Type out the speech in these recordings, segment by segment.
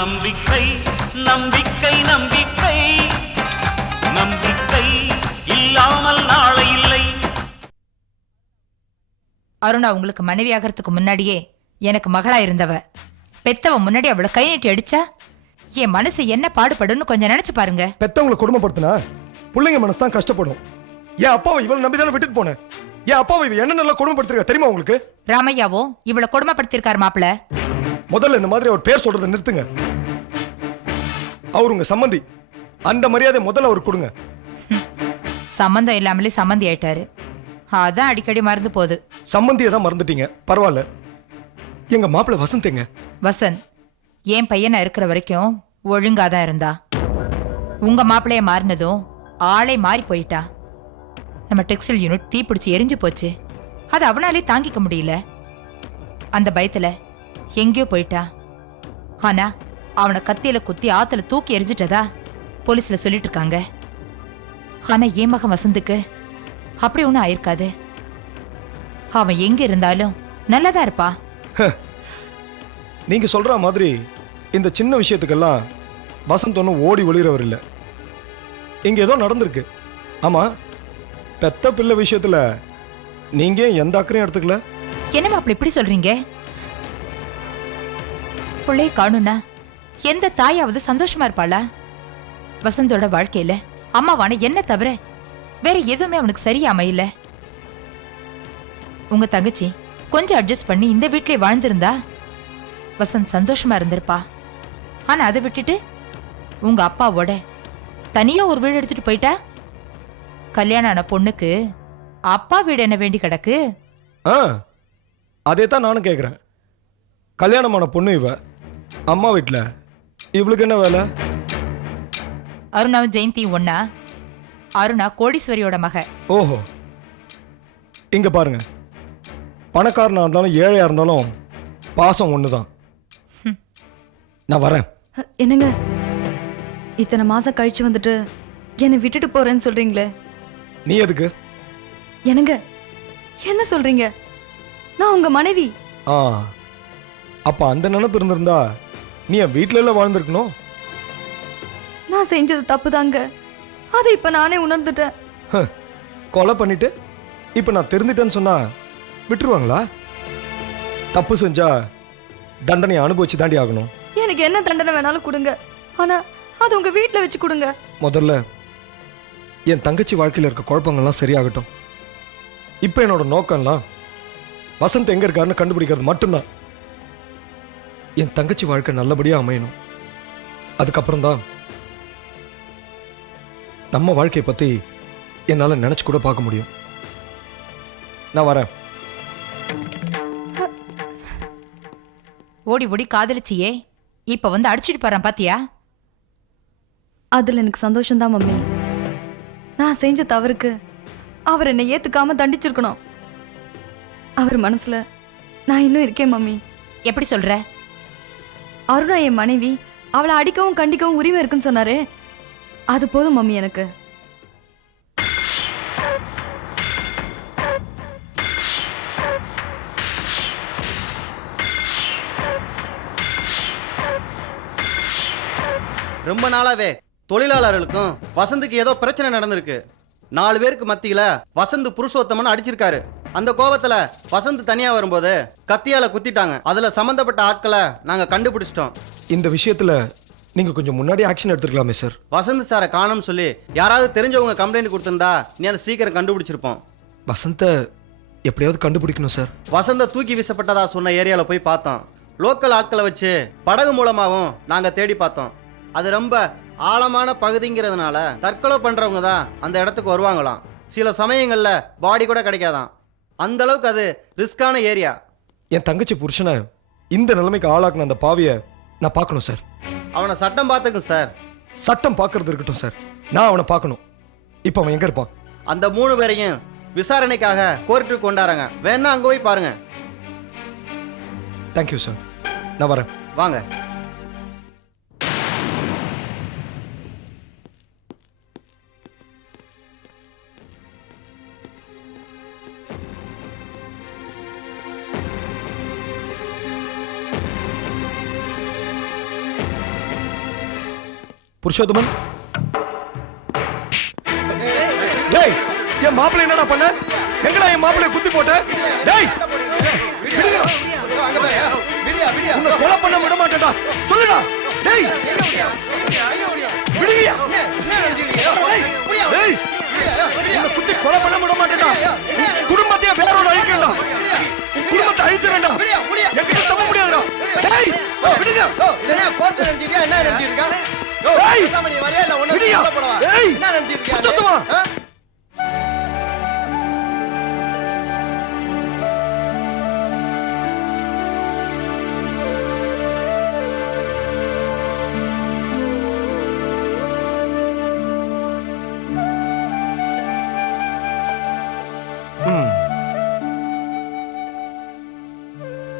நம்பிக்கை நம்பிக்கை நம்பிக்கை நம்பிக்கை இல்லாமல் நாளை இல்லை. அருணா உங்களுக்கு மனைவி ஆகிறதுக்கு முன்னாடியே எனக்கு மகளா இருந்தவ. பெத்தவ முன்னாடி அவளை கை நீட்டி அடிச்சா என் மனசு என்ன பாடுபடுன்னு கொஞ்சம் நினைச்சு பாருங்க. பெத்தவங்களை கொடுமைப்படுத்தினா பிள்ளைங்க மனசு தான் கஷ்டப்படும். என் அப்பாவை இவளை நம்பிதானே விட்டுட்டு போனேன். என் அப்பாவை இவ என்ன நல்லா கொடுமைப்படுத்திருக்கா தெரியுமா உங்களுக்கு? ராமையாவோ இவளை கொடுமைப்படுத்திருக்காரு மாப்பிள. முதல்ல இந்த மாதிரி அவர் பேர் சொல்றதை நிறுத்துங்க. அவர் உங்க சம்மந்தி, அந்த மரியாதை முதல்ல அவர் கொடுங்க. சம்பந்தம் இல்லாமலே சம்மந்தி ஆயிட்டாரு, அதான் அடிக்கடி மறந்து போகுது. சம்மந்தியை தான் மறந்துட்டீங்க, பரவாயில்ல. எங்க மாப்பிள்ள வசந்த் வசந்த் என் பையனா இருக்கிற வரைக்கும் ஒழுங்காதான் இருந்தா. உங்க மாப்பிள்ளைய மாறினதும் ஆளே மாறி போயிட்டா. நம்ம டெக்ஸ்டைல் யூனிட் தீப்பிடிச்சு எரிஞ்சு போச்சு. அது அவனாலே தாங்கிக்க முடியல. அந்த பயத்துல எங்கேயோ போயிட்டா. ஆனா அவனை கத்தியில குத்தி ஆத்துல தூக்கி எரிஞ்சிட்டதா போலீஸ்ல சொல்லிட்டு இருக்காங்க. ஆனா என் மகன் வசந்துக்கு அப்படி ஒன்றும் ஆயிருக்காது. அவன் எங்க இருந்தாலும் நல்லதா இருப்பா. நீங்க சொல்ற மாதிரி இந்த சின்ன விஷயத்துக்கெல்லாம் வசந்த் ஒன்றும் ஓடி ஒளிறவர் இல்லை. இங்க ஏதோ நடந்திருக்கு. ஆமா, பெத்த பிள்ளை விஷயத்துல நீங்க எந்த அக்கறையும் எடுத்துக்கல. என்னமா அப்படி இப்படி சொல்றீங்க? பிள்ளைய காணும்னா எந்த தாயாவது சந்தோஷமா இருப்பாளா? வசந்தோட வாழ்க்கையில அம்மாவான என்ன தவிர வேற எதுவுமே அவனுக்கு சரியா அமையல. உங்க தங்கச்சி கொஞ்சம் அட்ஜஸ்ட் பண்ணி இந்த வீட்லயே வாழ்ந்திருந்தா வசந்த் சந்தோஷமா இருந்திருப்பா. ஆனா அதை விட்டுட்டு உங்க அப்பாவோட தனியா ஒரு வீடு எடுத்துட்டு போயிட்டா. கல்யாணம் ஆன பொண்ணுக்கு அப்பா வீடு என்ன வேண்டி கிடக்கு? அதே தான் நானும் கேட்குறேன். கல்யாணமான பொண்ணு இவ, அம்மா வீட்டில் இவளுக்கு என்ன வேலை? அருணாவும் ஜெயந்தி ஒன்னா? அருணா கோடீஸ்வரியோட மக. ஓஹோ, இங்க பாருங்க, பணக்காரனா இருந்தாலும் ஏழையா இருந்தாலும் பாசம் ஒண்ணுதான். நான் வரேன். என்னங்க, இத்தனை மாசம் கழிச்சு வந்துட்டு என்னை விட்டுட்டு போறேன்னு சொல்றீங்களே? நீ எதுக்கு? என்னங்க என்ன சொல்றீங்க? நான் உங்க மனைவி. அப்ப அந்த நினைப்பு இருந்திருந்தா நீ என் வீட்டுல எல்லாம் வாழ்ந்திருக்கணும். நான் செஞ்சது தப்புதாங்க, அதை இப்ப நானே உணர்ந்துட்டேன். கொலை பண்ணிட்டு இப்ப நான் தெரிஞ்சிட்டேன்னு சொன்னா விட்டுருவாங்களா? தப்பு செஞ்சா தண்டனையை அனுபவிச்சு தாண்டி ஆகணும். எனக்கு என்ன தண்டனை வேணாலும் கொடுங்க, ஆனா அது உங்க வீட்டுல வச்சு கொடுங்க. முதல்ல என் தங்கச்சி வாழ்க்கையில் இருக்க குழப்பங்கள்லாம் சரியாகட்டும். இப்ப என்னோட நோக்கம்லாம் வசந்த் எங்க இருக்காருன்னு கண்டுபிடிக்கிறது மட்டும்தான். என் தங்கச்சி வாழ்க்கை நல்லபடியா அமையணும். அதுக்கப்புறம் தான் நம்ம வாழ்க்கையை பத்தி என்னால நினைச்சு கூட பார்க்க முடியும். நான் வரேன். ஓடி ஓடி காதலிச்சியே, இப்ப வந்து அடிச்சுட்டு போறான் பாத்தியா? அதுல எனக்கு சந்தோஷம்தான் மம்மி. நான் செஞ்ச தவறுக்கு அவர் என்னை ஏத்துக்காம தண்டிச்சிருக்கணும். அவர் மனசுல நான் இன்னும் இருக்கேன் மம்மி. எப்படி சொல்ற? அருணா என் மனைவி, அவளை அடிக்கவும் கண்டிக்கவும் உரிமை இருக்குன்னு சொன்னாரே, அது போதும் மம்மி எனக்கு. ரொம்ப நாளாவே தொழிலாளர்களுக்கும் வசந்துக்கு ஏதோ பிரச்சனை நடந்திருக்கு. 4 பேருக்கு மத்தியில வசந்த் புருஷோத்தமன் அடிச்சிருக்காரு. அந்த கோபத்துல வசந்த் தனியா வரும்போது கத்தியால குத்திட்டாங்க. அதுல சம்பந்தப்பட்ட ஆட்களை நாங்க கண்டுபிடிச்சிட்டோம். இந்த விஷயத்துல நீங்க கொஞ்சம் முன்னாடி ஆக்ஷன் எடுத்துக்கலாமே சார். வசந்த் சாரை காணோம்னு சொல்லி யாராவது தெரிஞ்சவங்க கம்ப்ளைண்ட் கொடுத்திருந்தா நீ சீக்கிரம் கண்டுபிடிச்சிருப்போம். வசந்த எப்படியாவது கண்டுபிடிக்கணும் சார். வசந்த தூக்கி வீசப்பட்டதா சொன்ன ஏரியால போய் பார்த்தோம். லோக்கல் ஆட்களை வச்சு படகு மூலமாகவும் நாங்க தேடி பார்த்தோம். அது ரொம்ப ஆழமான பகுதிங்கிறதுனால தற்கொலை பண்றவங்க தான் அந்த இடத்துக்கு வருவாங்களாம். சில சமயங்கள்ல பாடி கூட கிடைக்காதான். அந்த அளவுக்கு அது ரிஸ்கான ஏரியா. என் தங்கச்சி புருஷனை இந்த நிலைமைக்கு ஆளாக்குன அந்த பாவியை நான் பார்க்கணும் சார். அவனை சட்டம் பார்த்துக்கும் சார். சட்டம் பார்க்கறது இருக்கட்டும் சார், நான் அவனை பார்க்கணும். இப்போ அவன் எங்க இருப்பான்? அந்த 3 பேரையும் விசாரணைக்காக கோர்ட்டுக்கு கொண்டாடுறாங்க. வேணா அங்க போய் பாருங்க. தேங்க்யூ சார், நான் வரேன். வாங்க. புருஷோத்தமன், டேய் என் மாப்பிள்ளை என்னடா பண்ண? எங்கடா என் மாப்பிள்ளைய குத்தி போட்ட? டேய் விடுங்கடா. உன்னை கொலை பண்ண விட மாட்டேன்டா. சொல்லுடா. டேய் விடுங்கயா. டேய் உன்னை குத்தி கொலை பண்ண விட மாட்டேன்டா. உன் குடும்பத்தையே வேரோட அழிக்கண்டா. உன் குடும்பத்தை அழிச்சிரண்டா. என்கிட்ட தப்ப முடியாதுடா. டேய் விடுங்க. கோர்ட் நினைச்சிருக்கா? என்ன நினைச்சிருக்கா? டேய் சாமணி வரையா இல்ல ஒண்ணு விடுயா. சொல்ல போறவா? டேய் என்ன நினைச்சிருக்கா? புருஷோத்தமா.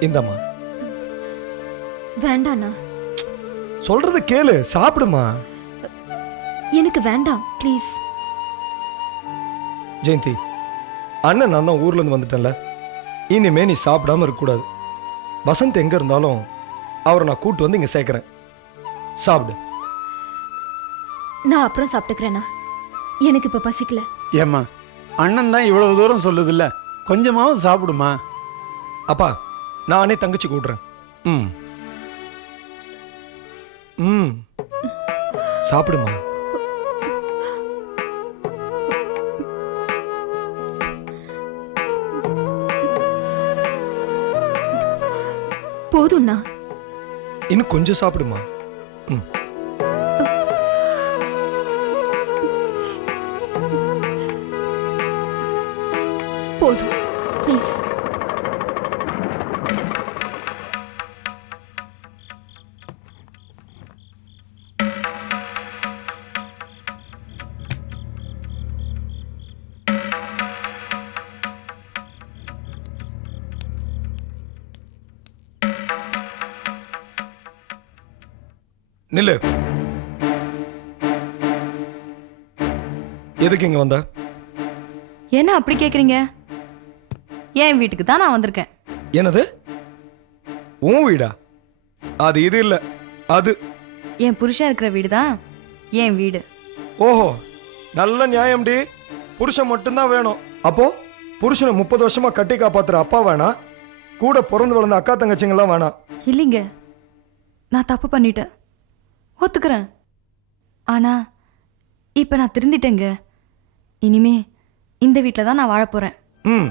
இந்தம்மா வேண்டாண்ணா, சொல்றது கேளு, சாப்பிடுமா. எனக்கு வேண்டாம் ப்ளீஸ். ஜெயந்தி, அண்ணன் நான் தான் ஊர்ல இருந்து வந்துட்டேன்ல, இனிமே நீ சாப்பிடாம இருக்கக்கூடாது. வசந்த் எங்க இருந்தாலும் அவரை நான் கூட்டு வந்து இங்க சேர்க்கிறேன். சாப்பிடு. நான் அப்புறம் சாப்பிட்டுக்கிறேண்ணா, எனக்கு இப்ப பசிக்கல. ஏம்மா, அண்ணன் தான் இவ்வளவு தூரம் சொல்லுதில்ல, கொஞ்சமாவது சாப்பிடுமா. அப்பா, நானே தங்கச்சி கூடுறேன். ம் ம் சாப்பிடுமா. போதும்ண்ணா. இன்னும் கொஞ்சம் சாப்பிடுமா. ம் போதும் ப்ளீஸ். நில்லு. எதுக்கு இங்க வந்த? என்ன அப்படி கேக்குறீங்க? என் வீட்டுக்கு தான் நான் வந்திருக்கேன். என்னது? உன் வீடா? அது இது இல்ல, அது என் புருஷன் இருக்கிற வீடு தான் என் வீடு. ஓஹோ, நல்ல நியாயம்டி. புருஷன் மட்டும்தான் வேணும். அப்போ புருஷனை 30 வருஷமா கட்டி காப்பாத்துற அப்பா வேணாம், கூட பிறந்து வளர்ந்த அக்கா தங்கச்சிங்கெல்லாம் வேணாம். இல்லைங்க, நான் தப்பு பண்ணிட்டேன், ஒத்துக்கிறேன். ஆனா இப்ப நான் திருந்திட்டேங்க. இனிமே இந்த வீட்டில் தான் நான் வாழப் போறேன். ம்,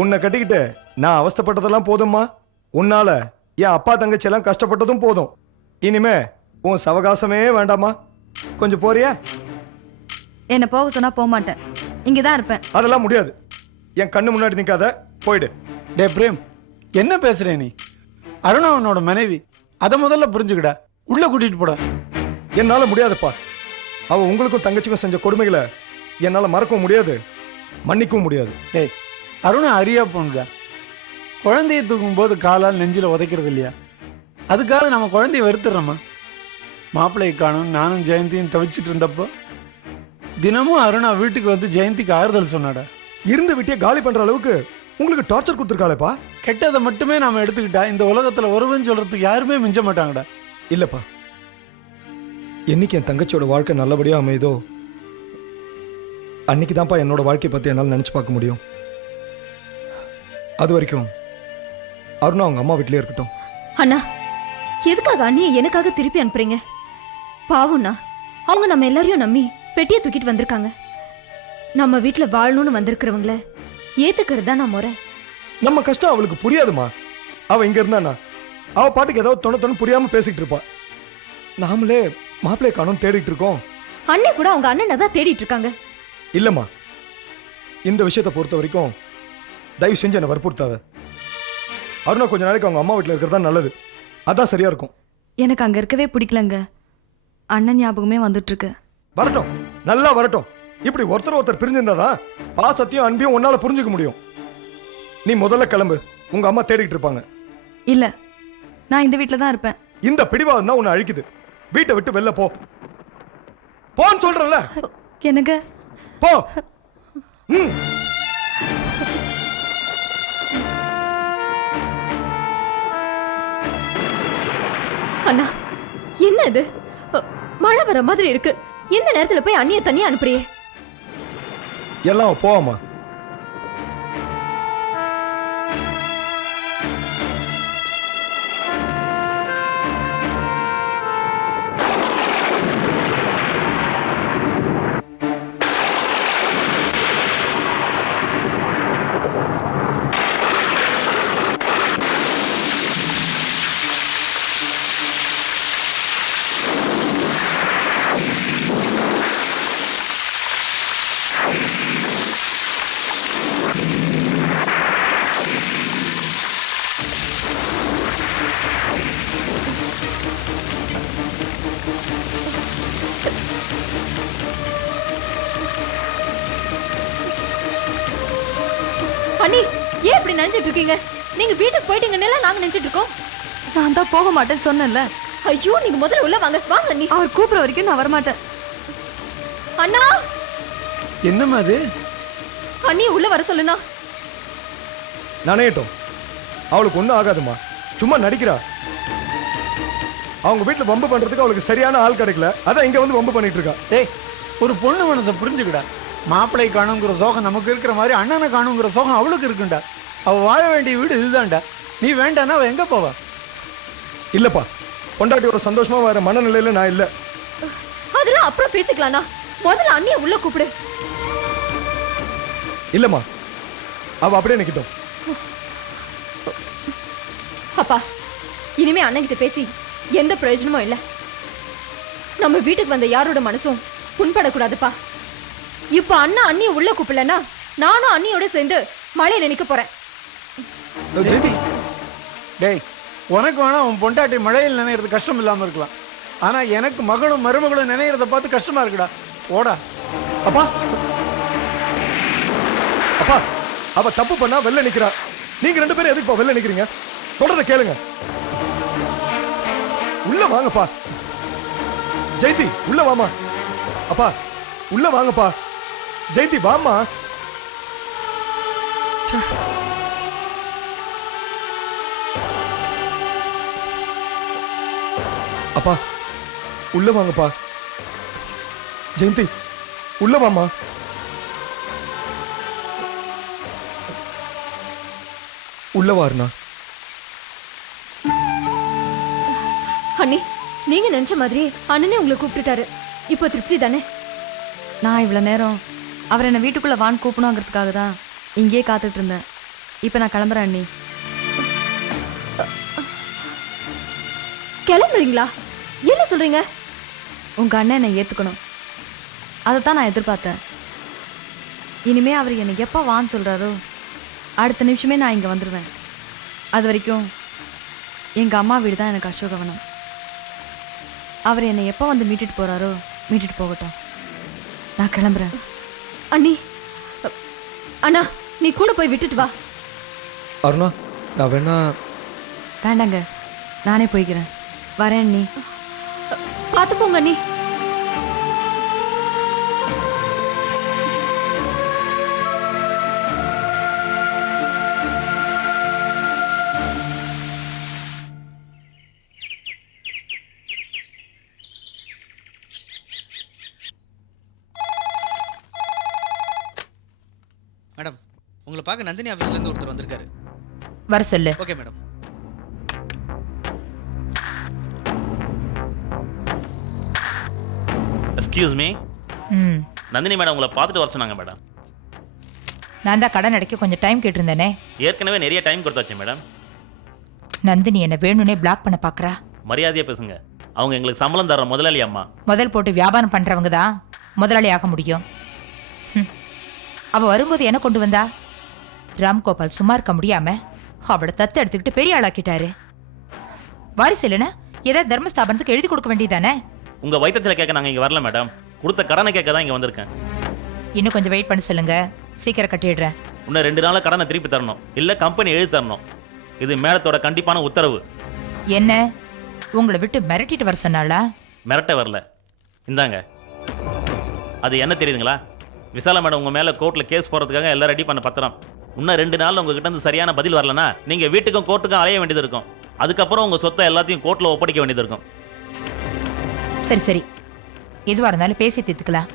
உன்னை கட்டிக்கிட்டு நான் அவஸ்தைப்பட்டதெல்லாம் போதும்மா. உன்னால என் அப்பா தங்கச்சி எல்லாம் கஷ்டப்பட்டதும் போதும். இனிமே உன் சவகாசமே வேண்டாமா. கொஞ்சம் போறியா? என்னை போக சொன்னா போக மாட்டேன், இங்கே தான் இருப்பேன். அதெல்லாம் முடியாது. என் கண்ணு முன்னாடி நிற்காத, போயிடு. டே பிரேம், என்ன பேசுற நீ? அருணா அவனோட மனைவி, அதை முதல்ல புரிஞ்சுக்கிட. உள்ள கூட்டிட்டு போட. என்னால முடியாதுப்பா. அவ உங்களுக்கும் தங்கச்சிக்கும் செஞ்ச கொடுமைகளை என்னால மறக்கவும் முடியாது, மன்னிக்கவும் முடியாது. டேய், அருணா அறியா போனுடா. குழந்தைய தூக்கும் போது காலால் நெஞ்சில உதைக்கிறது இல்லையா? அதுக்காக நம்ம குழந்தைய வெறுத்துறோமா? மாப்பிள்ளையை காணும் நானும் ஜெயந்தியும் தவிச்சிட்டு இருந்தப்போ தினமும் அருணா வீட்டுக்கு வந்து ஜெயந்திக்கு ஆறுதல் சொன்னாடா. இருந்து விட்டே காலி பண்ற அளவுக்கு உங்களுக்கு டார்ச்சர் கொடுத்துருக்காளேப்பா. கெட்டதை மட்டுமே நாம எடுத்துக்கிட்டா இந்த உலகத்துல ஒருவன் சொல்றதுக்கு யாருமே மிஞ்ச மாட்டாங்கடா. இல்லப்பா, என்னைக்கு என் தங்கச்சியோட வாழ்க்கை நல்லபடியா அமையுதோ அன்னைக்கு தான்ப்பா என்னோட வாழ்க்கையை பத்தி என்னால் நினைச்சு பார்க்க முடியும். அது வரைக்கும் அருணா அவங்க அம்மா வீட்லயே இருக்கட்டும். அண்ணா, எதுக்காக அண்ணியை எனக்காக திருப்பி அனுப்புறீங்க? பாவம்ண்ணா, அவங்க நம்ம எல்லாரையும் நம்பி பெட்டியை தூக்கிட்டு வந்திருக்காங்க. நம்ம வீட்டுல வாழணும்னு வந்திருக்கிறவங்கள ஏத்துக்கிறது தான் நான் முறை. நம்ம கஷ்டம் அவளுக்கு புரியாதுமா. அவ இங்க இருந்தானா அவ பாட்டுக்கு ஏதாவது தொண்ணு புரியாம பேசிட்டு இருப்பா. நாமளே மாப்பிள்ளைய காணும் தேடிட்டு இருக்கோம். அண்ணி கூட அவங்க அண்ணனை தான் தேடிட்டு இருக்காங்க. இல்லம்மா, இந்த விஷயத்தை பொறுத்த வரைக்கும் தயவு செஞ்சு என்னை வற்புறுத்தாத. அருணா கொஞ்ச நாளைக்கு அவங்க அம்மா வீட்டில் இருக்கிறது தான் நல்லது. அதான் சரியா இருக்கும். எனக்கு அங்க இருக்கவே பிடிக்கலங்க. அண்ணன் ஞாபகமே வந்துட்டு இருக்கு. வரட்டும், நல்லா வரட்டும். இப்படி ஒருத்தர் பிரிஞ்சிருந்தாதான் பாசத்தையும் அன்பையும் உன்னால புரிஞ்சுக்க முடியும். நீ முதல்ல கிளம்பு, உங்க அம்மா தேடிட்டு இருப்பாங்க. இல்ல, நான் இந்த வீட்டில் தான் இருப்பேன். இந்த பிடிவாதம் தான் உன்னை அழிக்குது. வீட்டை விட்டு வெளில போ. போன்னு சொல்றேன்ல. எனக்கு போ. ம். அண்ணா, என்ன இது? மழை வர மாதிரி இருக்கு. இந்த நேரத்துல போய் அண்ணிய தனியா அனுப்புறியே. எல்லாம் போவாமா. அண்ணி ஏன் இப்படி நினைச்சிட்டு இருக்கீங்க? நீங்க வீட்டுக்கு போயிட்டீங்கன்னு நாங்க நினைச்சிட்டு இருக்கோம். நான் தான் போக மாட்டேன்னு சொன்னேன்ல. ஐயோ நீங்க முதல்ல உள்ள வாங்க. வாங்க அண்ணி. அவர் கூப்பிடுற வரைக்கும் நான் வரமாட்டேன். அண்ணா என்னம்மா அது? அண்ணி உள்ள வர சொல்லுண்ணா. நனையட்டும், அவளுக்கு ஒன்றும் ஆகாதுமா, சும்மா நடிக்கிறா. அவங்க வீட்டில் வம்பு பண்றதுக்கு அவளுக்கு சரியான ஆள் கிடைக்கல, அதான் இங்க வந்து வம்பு பண்ணிட்டு இருக்கா. டேய், ஒரு பொண்ணு மனசை புரிஞ்சுக்கடா. மாப்பிள்ளை காணுங்கிற சோகம் நமக்கு இருக்கிற மாதிரி அண்ணனை காணுங்கிற சோகம் அவளுக்கு இருக்குண்டா. அவ வாழ வேண்டிய வீடு இதுதான்டா. நீ வேண்டானா அவ எங்க போவா? இல்லப்பா, பொண்டாட்டியோட சந்தோஷமா வர மனநிலையில நான் இல்ல. அதெல்லாம் அப்புறம் பேசிக்கலாம்ண்ணா. முதல்ல அண்ணிய உள்ள கூப்பிடு. இல்லம்மா, அவ அப்படியே நிக்கட்டும். அப்பா இனிமே அண்ணன் கிட்ட பேசி எந்த பிரயோஜனமும் இல்ல. நம்ம வீட்டுக்கு வந்த யாரோட மனசும் புண்படக்கூடாதுப்பா. இப்ப அண்ணா அண்ணிய உள்ள கூப்பிடலன்னா நானும் அண்ணியோட சேர்ந்து மழையில நிக்க போறேன். ஜெயந்தி, டேய், உனக்கு வேணா உன் பொண்டாட்டி மழையில் நினைக்கிறது கஷ்டம் இல்லாம இருக்கலாம். ஆனா எனக்கு மகளும் மருமகளும் நினைக்கிறத பார்த்து கஷ்டமா இருக்குடா. ஓடா. அப்பா அப்பா, அவ தப்பு பண்ணா வெளில நிக்கிறா. நீங்க ரெண்டு பேரும் எதுக்குப்பா வெளில நிக்கிறீங்க? சொல்றத கேளுங்க. உள்ள வாங்கப்பா. ஜெயந்தி உள்ள வாமா. அப்பா உள்ள வாங்கப்பா. ஜெயந்தி வாமா. அப்பா உள்ள வாங்கப்பா. ஜெயந்தி உள்ள வாமா. உள்ள வாருண்ணா. அண்ணி நீங்க நினைச்ச மாதிரி அண்ணனே உங்களை கூப்பிட்டுட்டாரு. இப்போ திருப்தி தானே? நான் இவ்வளோ நேரம் அவர் என்னை வீட்டுக்குள்ளே வான் கூப்பிடணுங்கிறதுக்காக தான் இங்கேயே காத்துட்டு இருந்தேன். இப்போ நான் கிளம்புறேன் அண்ணி. கிளம்புறீங்களா? என்ன சொல்றீங்க? உங்கள் அண்ணன் என்னை ஏற்றுக்கணும், அதை தான் நான் எதிர்பார்த்தேன். இனிமே அவர் என்னை எப்போ வான்னு சொல்கிறாரோ அடுத்த நிமிஷமே நான் இங்கே வந்துடுவேன். அது வரைக்கும் எங்கள் அம்மா வீடு தான் எனக்கு அசோகவனம். அவர் என்னை எப்போ வந்து மீட்டுட்டு போகிறாரோ மீட்டுட்டு போகட்டும். நான் கிளம்புறேன். அண்ணி அண்ணா நீ கூட போய் விட்டுட்டு வா. அருணா, நான் வேணா. வேண்டாங்க, நானே போய்க்கிறேன். வரேன் நீ. பார்த்து போங்க அண்ணி. மேடம், உங்களை பார்க்க நந்தினி ஆஃபீஸ்லேருந்து ஒருத்தர் வந்திருக்காரு. வர சொல்லு. Okay madam. எக்ஸ்கியூஸ் மீ, ம், நந்தினி மேடம் உங்களை பார்த்துட்டு வர சொன்னாங்க மேடம். நான் தான் கடன் அடைக்க கொஞ்சம் டைம் கேட்டிருந்தேனே. ஏற்கனவே நிறைய டைம் கொடுத்தாச்சு மேடம். நந்தினி என்ன வேணும்னே பிளாக் பண்ண பார்க்கறா. மரியாதையாக பேசுங்க. அவங்க எங்களுக்கு சம்பளம் தர முதலாளி அம்மா. முதல் போட்டு வியாபாரம் பண்றவங்க தான் முதலாளி ஆக முடியும். அவ வரும்போது என்ன கொண்டு வந்தா? ராம்கோபால் சும்மா இருக்க முடியாம அவளை தத்து எடுத்துக்கிட்டு பெரிய ஆளாக்கிட்டாரு. வாரிசு இல்லைன்னா ஏதாவது தர்மஸ்தாபனத்துக்கு எழுதி கொடுக்க வேண்டியதானே? உங்க வைத்தத்தில் கேட்க நாங்கள் இங்கே வரல மேடம். கொடுத்த கடனை கேட்க தான் இங்கே வந்திருக்கேன். இன்னும் கொஞ்சம் வெயிட் பண்ண சொல்லுங்க, சீக்கிரம் கட்டிடுறேன். இன்னும் 2 நாளில் கடனை திருப்பி தரணும், இல்லை கம்பெனி எழுதி தரணும். இது மேடத்தோட கண்டிப்பான உத்தரவு. என்ன உங்களை விட்டு மிரட்டிட்டு வர சொன்னாளா? மிரட்ட வரல, இந்தாங்க. அது என்ன தெரியுதுங்களா? விசாலா மேடம் உங்கள் மேலே கோர்ட்டில் கேஸ் போடுறதுக்காக எல்லாம் ரெடி பண்ண பத்திரம். இன்னும் 2 நாள் உங்ககிட்ட இருந்து சரியான பதில் வரலன்னா நீங்கள் வீட்டுக்கும் கோர்ட்டுக்கும் அலைய வேண்டியது இருக்கும். அதுக்கப்புறம் உங்கள் சொத்தை எல்லாத்தையும் கோர்ட்டில் ஒப்படைக்க வேண்டியது இருக்கும். சரி சரி, எதுவா இருந்தாலும் பேசி தீர்த்துக்கலாம்.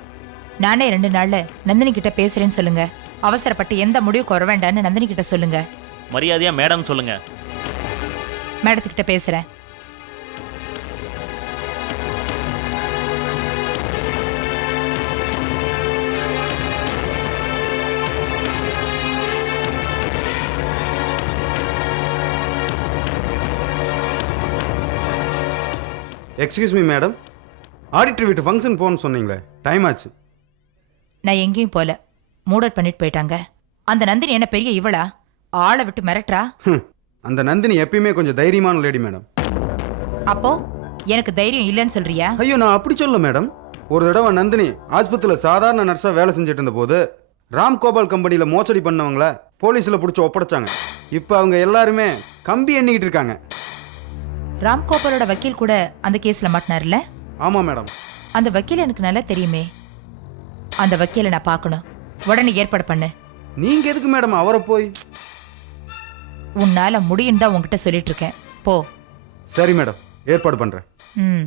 நானே 2 நாள்ல நந்தினி கிட்ட பேசுறேன்னு சொல்லுங்க. அவசரப்பட்டு எந்த முடிவுக்கு வர வேண்டாம்னு நந்தினி கிட்ட சொல்லுங்க. மரியாதையா மேடம் சொல்லுங்க. மேடத்துக்கிட்ட பேசுறேன். எக்ஸ்கியூஸ் மீ மேடம், ஆடிட்டர் வீட்டு ஃபங்க்ஷன் போகணும்னு சொன்னீங்களே, டைம் ஆச்சு. நான் எங்கேயும் போல, மூட் அவுட் பண்ணிட்டு போயிட்டாங்க. அந்த நந்தினி என்ன பெரிய இவளா? ஆளை விட்டு மிரட்டுறா. அந்த நந்தினி எப்பயுமே கொஞ்சம் தைரியமான லேடி மேடம். அப்போ எனக்கு தைரியம் இல்லைன்னு சொல்றியா? ஐயோ, நான் அப்படி சொல்ல மேடம். ஒரு தடவை நந்தினி ஆஸ்பத்திரியில் சாதாரண நர்ஸாக வேலை செஞ்சுட்டு இருந்த போது ராம் கோபால் கம்பெனியில் மோசடி பண்ணவங்கள போலீஸில் பிடிச்சி ஒப்படைச்சாங்க. இப்போ அவங்க எல்லாருமே கம்பி எண்ணிக்கிட்டு இருக்காங்க. ராம்கோபாலோட வக்கீல் கூட அந்த கேஸ்ல மாட்டினார்ல? ஆமாம் மேடம். அந்த வக்கீல் எனக்கு நல்லா தெரியுமே. அந்த வக்கீலை நான் பார்க்கணும். உடனே ஏற்பாடு பண்ணு. நீங்கள் எதுக்கு மேடம் அவரை போய்? உன்னால முடியும் தான் உங்ககிட்ட சொல்லிட்டு இருக்கேன். போ. சரி மேடம், ஏற்பாடு பண்ணுறேன். ம்.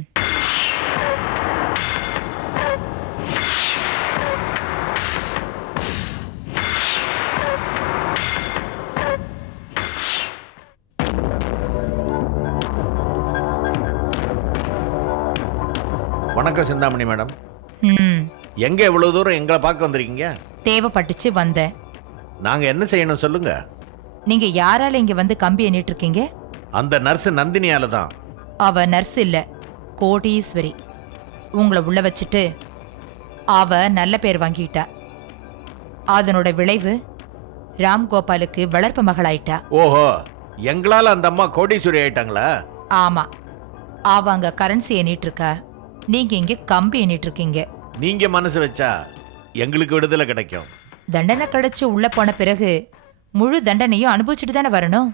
வணக்கம் சிந்தாமணி மேடம். ம். எங்க இவ்வளவு தூரம் எங்களை பார்க்க வந்திருக்கீங்க? தேவைப்பட்டுச்சு வந்தேன். நாங்க என்ன செய்யணும் சொல்லுங்க. நீங்க யாரால இங்க வந்து கம்பி எண்ணிட்டு இருக்கீங்க? அந்த நர்ஸ் நந்தினியால தான். அவ நர்ஸ் இல்ல, கோடீஸ்வரி. உங்களை உள்ள வச்சுட்டு அவ நல்ல பேர் வாங்கிட்டா. அதனோட விளைவு ராம்கோபாலுக்கு வளர்ப்பு மகளாயிட்டா. ஓஹோ, எங்களால அந்த அம்மா கோடீஸ்வரி ஆயிட்டாங்களா? ஆமா, அவ அங்க கரன்சி எண்ணிட்டு இருக்கா. நீங்க இங்க கம்பி எண்ணிட்டு இருக்கீங்க. நீங்க மனசு வச்சா எங்களுக்கு விடுதலை கிடைக்கும். தண்டனை கிடைச்சு உள்ள போன பிறகு முழு தண்டனையும் அனுபவிச்சுட்டு தானே வரணும்.